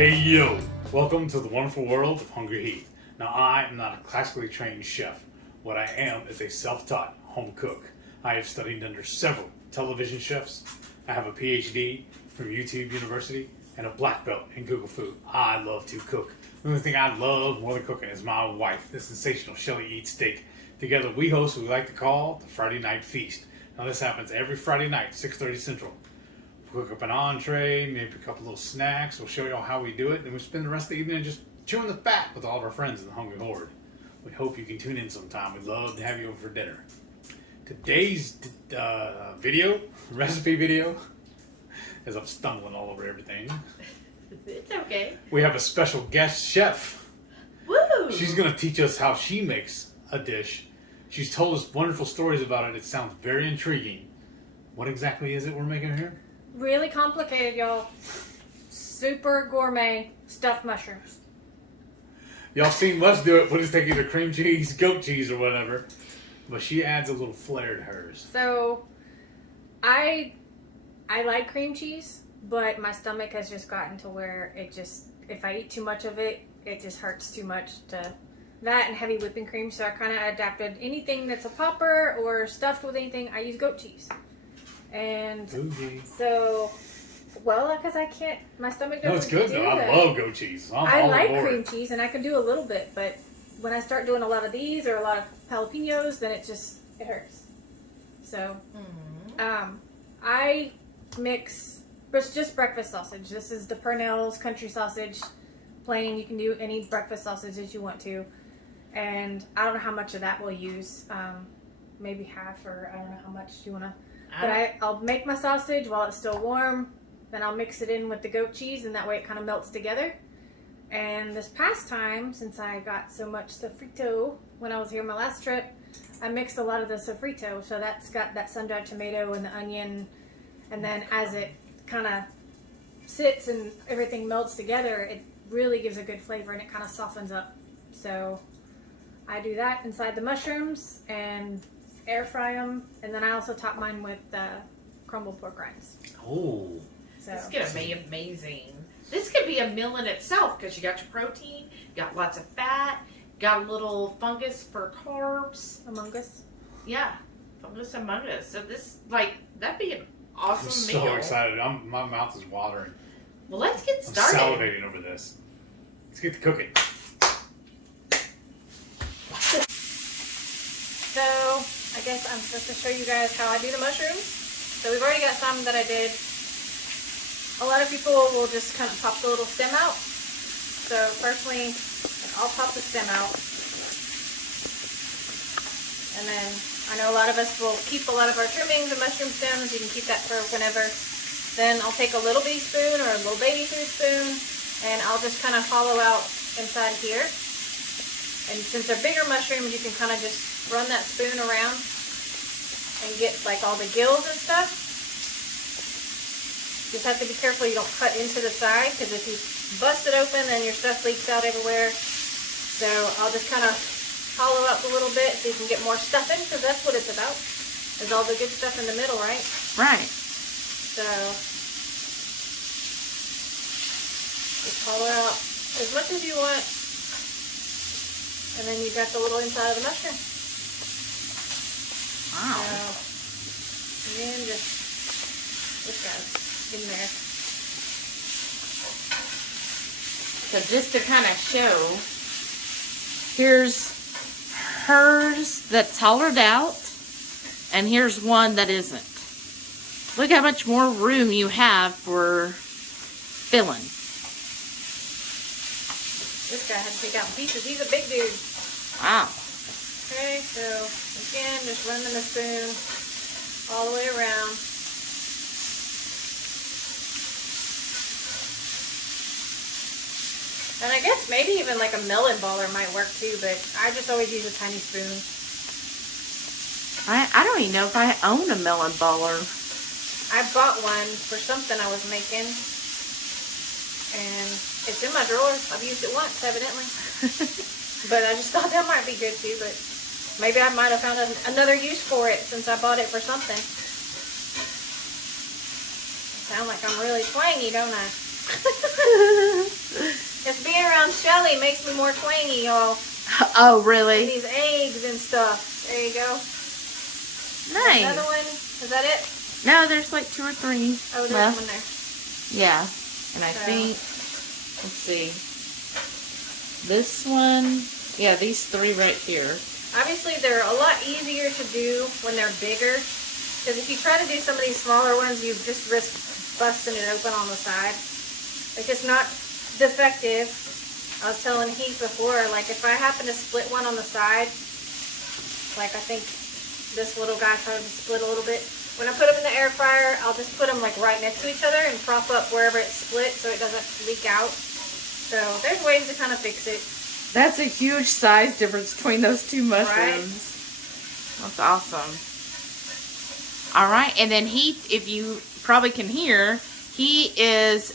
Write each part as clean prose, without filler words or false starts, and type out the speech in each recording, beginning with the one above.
Hey yo! Welcome to the wonderful world of HungryHeath. Now I am not a classically trained chef. What I am is a self-taught home cook. I have studied under several television chefs. I have a PhD from YouTube University and a black belt in Google Food. I love to cook. The only thing I love more than cooking is my wife, the sensational Shelly Eats Steak. Together we host what we like to call the Friday Night Feast. Now this happens every Friday night, 6:30 Central. We'll cook up an entree, maybe a couple little snacks. We'll show you all how we do it. Then we'll spend the rest of the evening just chewing the fat with all of our friends in the HungryHorde. We hope you can tune in sometime. We'd love to have you over for dinner. Today's recipe video, as I'm stumbling all over everything. It's okay. We have a special guest chef. Woo! She's going to teach us how she makes a dish. She's told us wonderful stories about it. It sounds very intriguing. What exactly is it we're making here? Really complicated, y'all. Super gourmet stuffed mushrooms. Y'all seen us do it. We'll just take either cream cheese, goat cheese, or whatever. But she adds a little flair to hers. So, I like cream cheese, but my stomach has just gotten to where it just, if I eat too much of it, it just hurts too much to that and heavy whipping cream. So I kind of adapted anything that's a popper or stuffed with anything, I use goat cheese. And so, well, because I can't, my stomach doesn't. No, it's good though. I love goat cheese. I like cream cheese, and I can do a little bit, but when I start doing a lot of these or a lot of jalapenos, then it hurts. So, I mix, it's just breakfast sausage. This is the Purnell's country sausage, plain. You can do any breakfast sausage that you want to, and I don't know how much of that we'll use. Maybe half, or I don't know how much you want to. But I'll make my sausage while it's still warm. Then I'll mix it in with the goat cheese, and that way it kind of melts together. And this past time, since I got so much sofrito when I was here on my last trip, I mixed a lot of the sofrito. So that's got that sun-dried tomato and the onion. And then as it kind of sits and everything melts together, it really gives a good flavor and it kind of softens up. So I do that inside the mushrooms and air fry them, and then I also top mine with crumbled pork rinds. Oh, so this is gonna be amazing. This could be a meal in itself because you got your protein, you got lots of fat, got a little fungus for carbs. Among Us. Yeah, fungus among us. So this, that'd be an awesome meal. I'm so excited. My mouth is watering. Well, let's get started. I'm salivating over this. Let's get to cooking. So, I guess I'm supposed to show you guys how I do the mushrooms. So we've already got some that I did. A lot of people will just kind of pop the little stem out. So personally, I'll pop the stem out. And then I know a lot of us will keep a lot of our trimmings and mushroom stems. You can keep that for whenever. Then I'll take a little bitty spoon or a little baby food spoon, and I'll just kind of hollow out inside here. And since they're bigger mushrooms, you can kind of just run that spoon around and get like all the gills and stuff. Just have to be careful you don't cut into the side, because if you bust it open, then your stuff leaks out everywhere. So I'll just kind of hollow out a little bit so you can get more stuff in, because that's what it's about, is all the good stuff in the middle, right? Right. So just hollow out as much as you want. And then you got the little inside of the mushroom. Wow. So, and then just this guy's in there. So just to kind of show, here's hers that's hollowed out, and here's one that isn't. Look how much more room you have for filling. This guy had to take out pieces. He's a big dude. Wow. Okay, so again, just running the spoon all the way around. And I guess maybe even like a melon baller might work too, but I just always use a tiny spoon. I don't even know if I own a melon baller. I bought one for something I was making, and it's in my drawer. I've used it once, evidently. But I just thought that might be good too, but maybe I might have found another use for it since I bought it for something. Sound like I'm really twangy, don't I? Just being around Shelly makes me more twangy, y'all. Oh, really? These eggs and stuff. There you go. Nice. Another one. Is that it? No, there's like 2 or 3. Oh, there's left. one there. Yeah. And I think, let's see. This one, yeah, these 3 right here. Obviously, they're a lot easier to do when they're bigger. Because if you try to do some of these smaller ones, you just risk busting it open on the side. Like, it's not defective. I was telling Heath before, like, if I happen to split one on the side, like, I think this little guy started to split a little bit. When I put them in the air fryer, I'll just put them, like, right next to each other and prop up wherever it's split so it doesn't leak out. So, there's ways to kind of fix it. That's a huge size difference between those 2 mushrooms. Right? That's awesome. All right, and then Heath, if you probably can hear, he is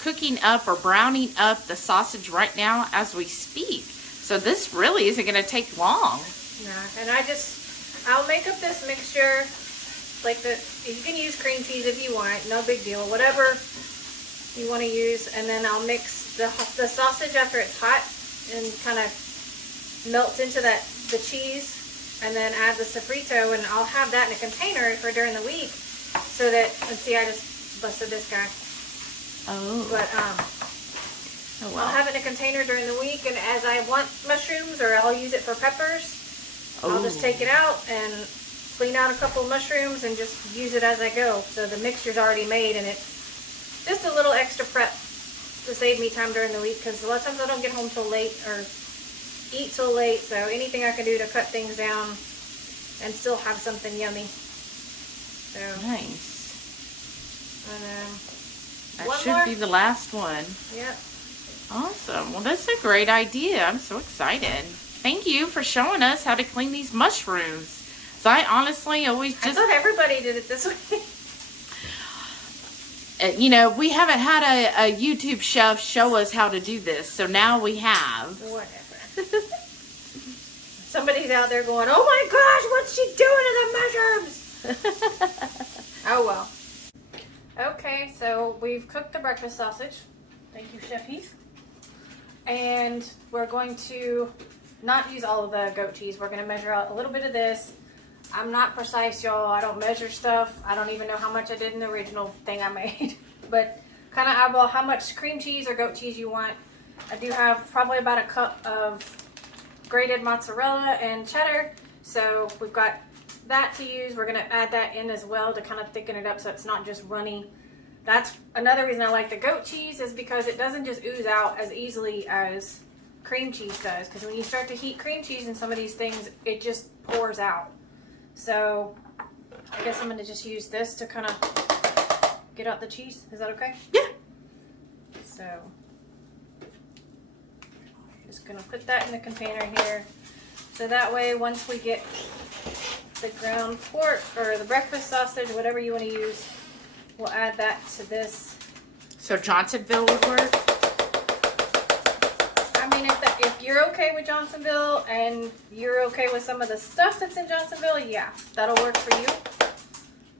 cooking up or browning up the sausage right now as we speak. So this really isn't going to take long. Yeah, and I'll make up this mixture, like you can use cream cheese if you want, no big deal, whatever you want to use, and then I'll mix the sausage after it's hot and kind of melts into the cheese, and then add the sofrito, and I'll have that in a container for during the week, so that, let's see, I just busted this guy. Oh. But, Oh, wow. I'll have it in a container during the week, and as I want mushrooms, or I'll use it for peppers, I'll just take it out and clean out a couple of mushrooms and just use it as I go. So the mixture's already made, and it's just a little extra prep to save me time during the week, because a lot of times I don't get home till late or eat till late, so anything I can do to cut things down and still have something yummy. So Nice. And That should be the last one. Yep. Awesome. Well, that's a great idea. I'm so excited. Thank you for showing us how to clean these mushrooms. So I honestly always I thought everybody did it this way. You know, we haven't had a YouTube chef show us how to do this, so now we have. Whatever. Somebody's out there going, oh my gosh, what's she doing to the mushrooms? Oh well. Okay, so we've cooked the breakfast sausage. Thank you, Chef Heath. And we're going to not use all of the goat cheese. We're going to measure out a little bit of this. I'm not precise, y'all. I don't measure stuff. I don't even know how much I did in the original thing I made. But kind of eyeball how much cream cheese or goat cheese you want. I do have probably about a cup of grated mozzarella and cheddar. So we've got that to use. We're going to add that in as well to kind of thicken it up so it's not just runny. That's another reason I like the goat cheese, is because it doesn't just ooze out as easily as cream cheese does. Because when you start to heat cream cheese in some of these things, it just pours out. So I guess I'm going to just use this to kind of get out the cheese. Is that okay? Yeah. So just going to put that in the container here. So that way, once we get the ground pork or the breakfast sausage, whatever you want to use, we'll add that to this. So Johnsonville would work? I mean, if you're okay with Johnsonville and you're okay with some of the stuff that's in Johnsonville, yeah, that'll work for you.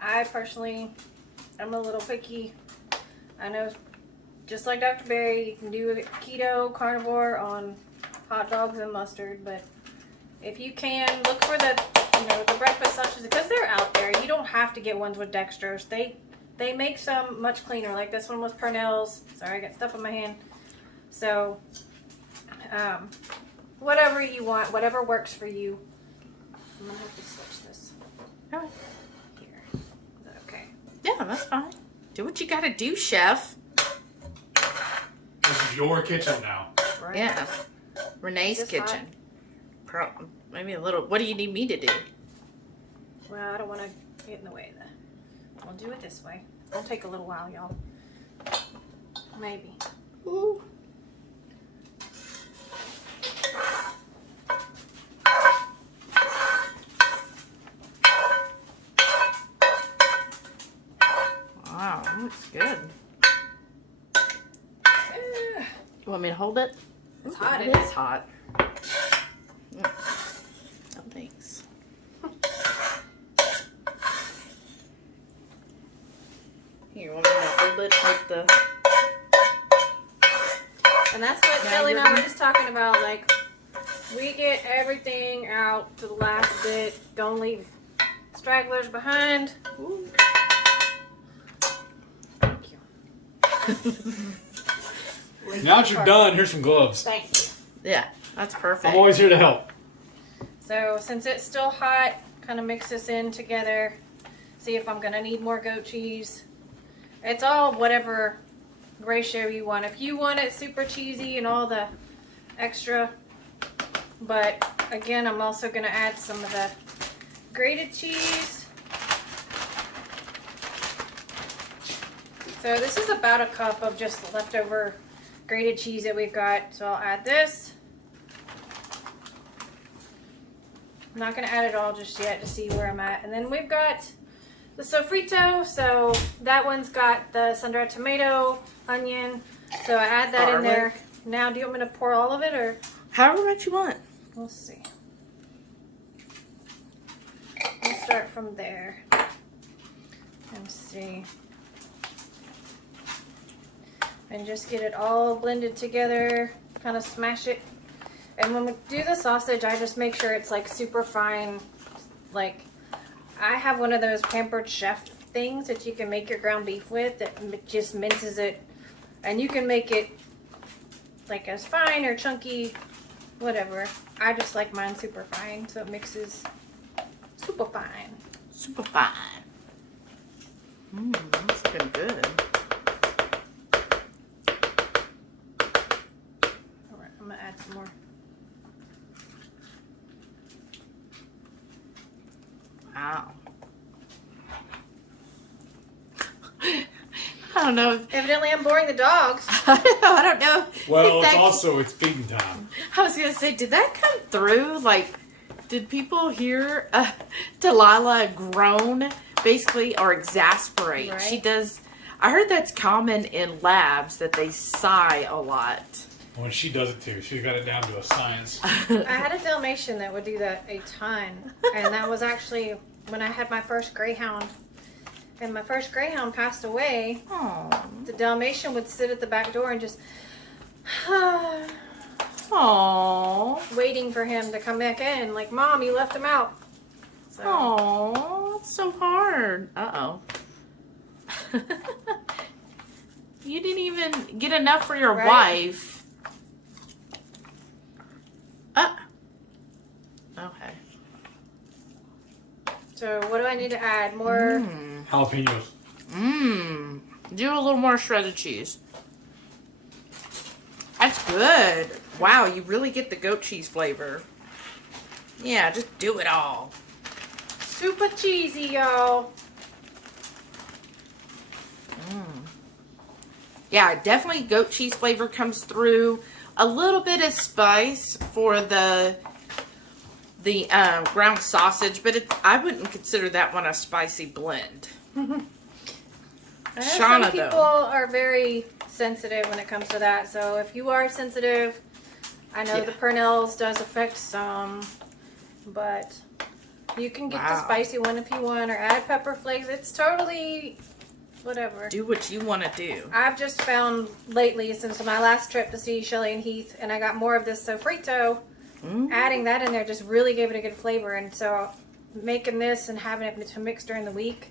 I personally am a little picky. I know, just like Dr. Berry, you can do keto, carnivore on hot dogs and mustard, but if you can, look for the breakfast sausages, because they're out there. You don't have to get ones with dextrose. They make some much cleaner. Like this one was Purnell's. Sorry, I got stuff on my hand. So, whatever you want, whatever works for you. I'm gonna have to switch this. Okay. Here. Is that okay? Yeah, that's fine. Do what you gotta do, chef. This is your kitchen now. Right. Yeah. Renee's Is this kitchen. Maybe a little. What do you need me to do? Well, I don't want to get in the way of that. I'll do it this way. It'll take a little while, y'all. Maybe. Ooh. Wow, that looks good. You want me to hold it? It's hot. It is hot. Oh, thanks. Here, you want me to hold it with the And that's what Shelly and I were just talking about. Like, we get everything out to the last bit. Don't leave stragglers behind. Ooh. Thank you. Now that you're done, here's some gloves. Thank you. Yeah, that's perfect. I'm always here to help. So since it's still hot, kind of mix this in together. See if I'm gonna need more goat cheese. It's all whatever ratio you want. If you want it super cheesy and all the extra, but again, I'm also gonna add some of the grated cheese. So this is about a cup of just leftover grated cheese that we've got. So I'll add this. I'm not going to add it all just yet to see where I'm at. And then we've got the sofrito. So that one's got the sun-dried tomato, onion. So I add that in there. Now, do you want me to pour all of it or? However much you want. We'll see. We'll start from there. And see. And just get it all blended together. Kind of smash it. And when we do the sausage, I just make sure it's like super fine. Like, I have one of those Pampered Chef things that you can make your ground beef with that just minces it. And you can make it like as fine or chunky, whatever. I just like mine super fine, so it mixes super fine. Super fine. That's looking good. Alright, I'm gonna add some more. Wow. I don't know. Evidently, I'm boring the dogs. I don't know. Well, it's feeding time. I was going to say, did that come through? Like, did people hear Delilah groan, basically, or exasperate? Right. She does. I heard that's common in labs, that they sigh a lot. When she does it too, she's got it down to a science. I had a Dalmatian that would do that a ton. And that was actually when I had my first Greyhound. And my first Greyhound passed away. Aww. The Dalmatian would sit at the back door and just Aww. waiting for him to come back in. Like, Mom, you left him out. So, Aww. It's so hard. Uh-oh. You didn't even get enough for your wife. Okay. so what do I need to add? More? Jalapenos. Do a little more shredded cheese. That's good. Wow, you really get the goat cheese flavor. Yeah, just do it all. Super cheesy, y'all. Yeah, definitely goat cheese flavor comes through. A little bit of spice for the ground sausage, but I wouldn't consider that one a spicy blend. Some people are very sensitive when it comes to that. So if you are sensitive, I know the Pernell's does affect some, but you can get the spicy one if you want, or add pepper flakes. It's totally whatever. Do what you want to do. I've just found lately, since my last trip to see Shelly and Heath, and I got more of this sofrito, adding that in there just really gave it a good flavor. And so making this and having it to mix during the week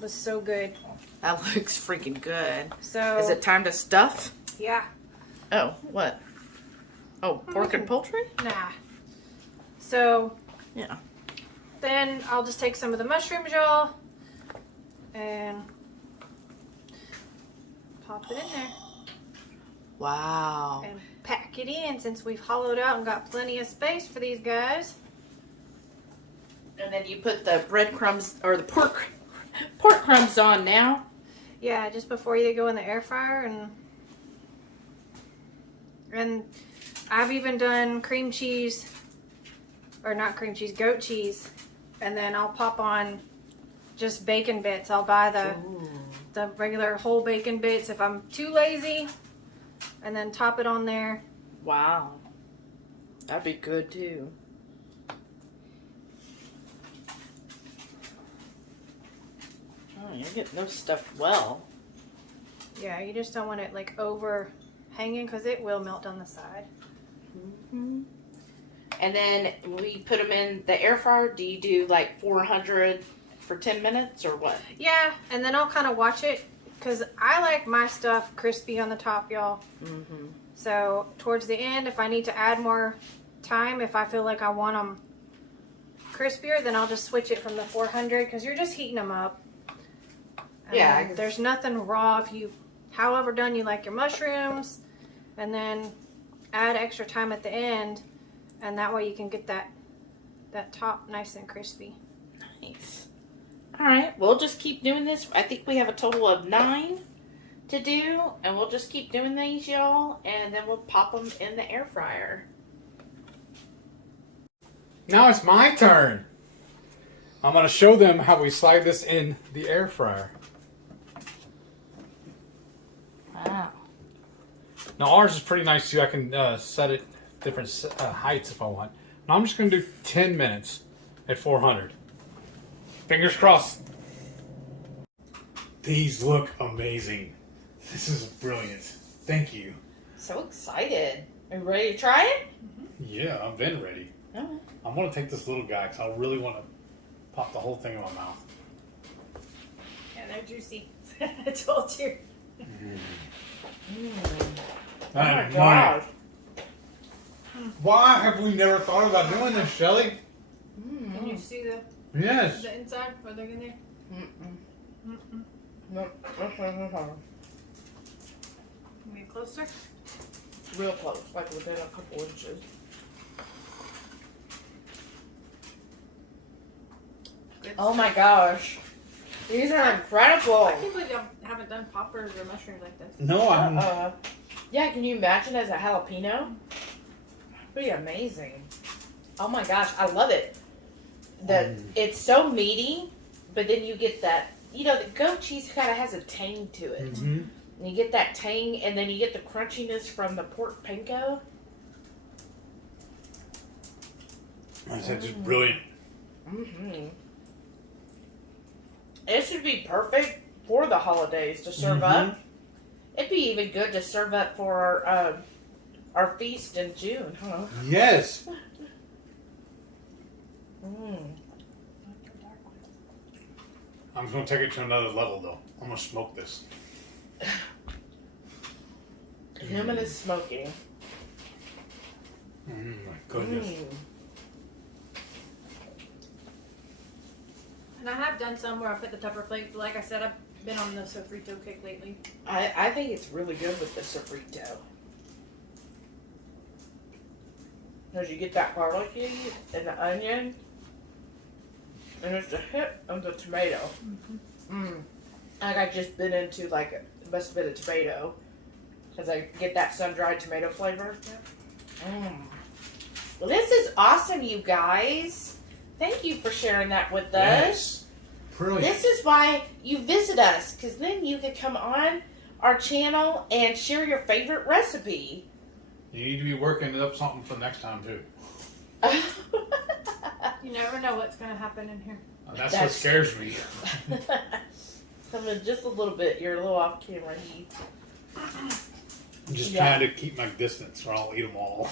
was so good. That looks freaking good. So is it time to stuff? Yeah. Oh, what? Oh, pork and poultry? Nah. So yeah. Then I'll just take some of the mushrooms, y'all, and pop it in there. Wow. And pack it in since we've hollowed out and got plenty of space for these guys. And then you put the breadcrumbs or the pork crumbs on now. Yeah, just before you go in the air fryer, and I've even done cream cheese, or not cream cheese, goat cheese, and then I'll pop on just bacon bits. I'll buy the regular whole bacon bits if I'm too lazy, and then top it on there. Wow. That'd be good too. Oh, you're getting those stuffed well. Yeah, you just don't want it like over hanging because it will melt on the side. Mm-hmm. And then we put them in the air fryer. Do you do like 400 for 10 minutes or what? Yeah, and then I'll kind of watch it because I like my stuff crispy on the top, y'all. Mm-hmm. So towards the end, if I need to add more time, if I feel like I want them crispier, then I'll just switch it from the 400 because you're just heating them up. Yeah. There's nothing raw if you, however done you like your mushrooms, and then add extra time at the end, and that way you can get that top nice and crispy. Nice. All right, we'll just keep doing this. I think we have a total of 9 to do, and we'll just keep doing these, y'all, and then we'll pop them in the air fryer. Now it's my turn. I'm going to show them how we slide this in the air fryer. Wow. Now ours is pretty nice too. I can set it different heights if I want. Now I'm just going to do 10 minutes at 400. Fingers crossed. These look amazing. This is brilliant. Thank you. So excited. Are you ready to try it? Yeah, I've been ready. All right. I'm going to take this little guy because I really want to pop the whole thing in my mouth. Yeah, they're juicy. I told you. Oh my gosh. Why have we never thought about doing this, Shelly? Can you see the Yes. inside? Are they in there? No. Can we get closer? Real close, like within a couple inches. Good Oh stuff. my gosh. These are incredible. I can't believe I haven't done poppers or mushrooms like this. No, I'm. Yeah, can you imagine as a jalapeno? Pretty amazing. Oh my gosh, I love it. It's so meaty, but then you get that, you know, the goat cheese kind of has a tang to it. Mm-hmm. And you get that tang, and then you get the crunchiness from the pork panko. I said, just brilliant. Mm-hmm. It should be perfect for the holidays to serve up. It'd be even good to serve up for our feast in June, huh? Yes. I'm just going to take it to another level, though. I'm going to smoke this. Him and his smoking. My goodness. And I have done some where I put the pepper flakes, but like I said, I've been on the sofrito kick lately. I think it's really good with the sofrito. Because you get that garlicky and the onion, and it's a hit of the tomato. Like I just bit into like a best bit of tomato, because I get that sun-dried tomato flavor. Well, this is awesome, you guys. Thank you for sharing that with us. Yes. Brilliant. This is why you visit us, because then you can come on our channel and share your favorite recipe. You need to be working up something for next time, too. You never know what's going to happen in here. That's what scares me. Come in just a little bit. You're a little off camera, Heath. I'm just trying to keep my distance or I'll eat them all.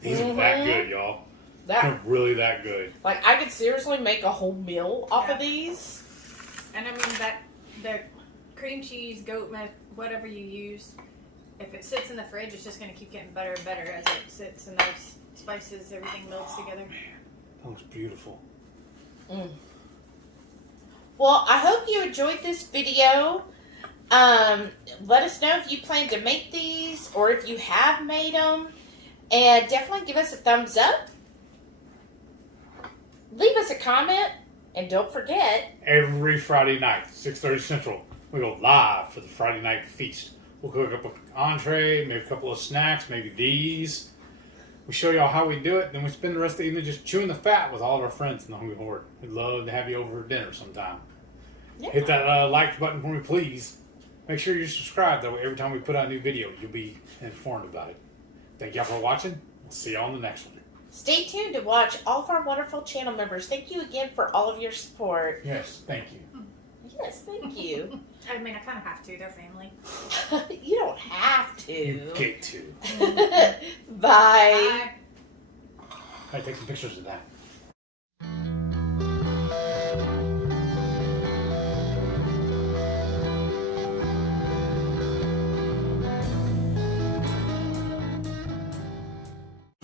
These are that good, y'all. They're really that good. Like, I could seriously make a whole meal off of these. And I mean, the cream cheese, goat milk, whatever you use, if it sits in the fridge, it's just going to keep getting better and better as it sits, and those spices, everything melts together. Man, that looks beautiful. Well, I hope you enjoyed this video. Let us know if you plan to make these or if you have made them. And definitely give us a thumbs up. Leave us a comment. And don't forget, Every Friday night, 6:30 Central, we go live for the Friday night feast. We'll cook up an entree, maybe a couple of snacks, maybe these. We show y'all how we do it, then we spend the rest of the evening just chewing the fat with all of our friends in the Hungry Horde. We'd love to have you over for dinner sometime. Yeah. Hit that like button for me, please. Make sure you're subscribed, that way every time we put out a new video, you'll be informed about it. Thank y'all for watching. We'll see y'all on the next one. stay tuned to watch all of our wonderful channel members. Thank you again for all of your support. Yes, thank you. Yeah. Yes, thank you. I mean, I kind of have to. They're family. You don't have to. You get to. Bye. I take some pictures of that.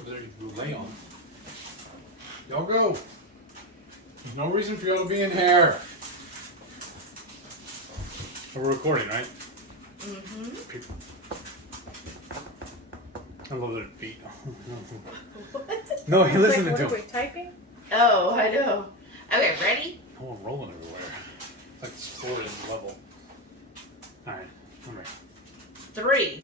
There you can lay on. Y'all go. There's no reason for y'all to be in here. We're recording, right? Mm-hmm. People. I love their feet. What? No, he listened What to are we him. typing? Oh, I know. Okay, ready? Oh, I'm rolling everywhere. It's like this floor isn't level. Alright, come here. 3.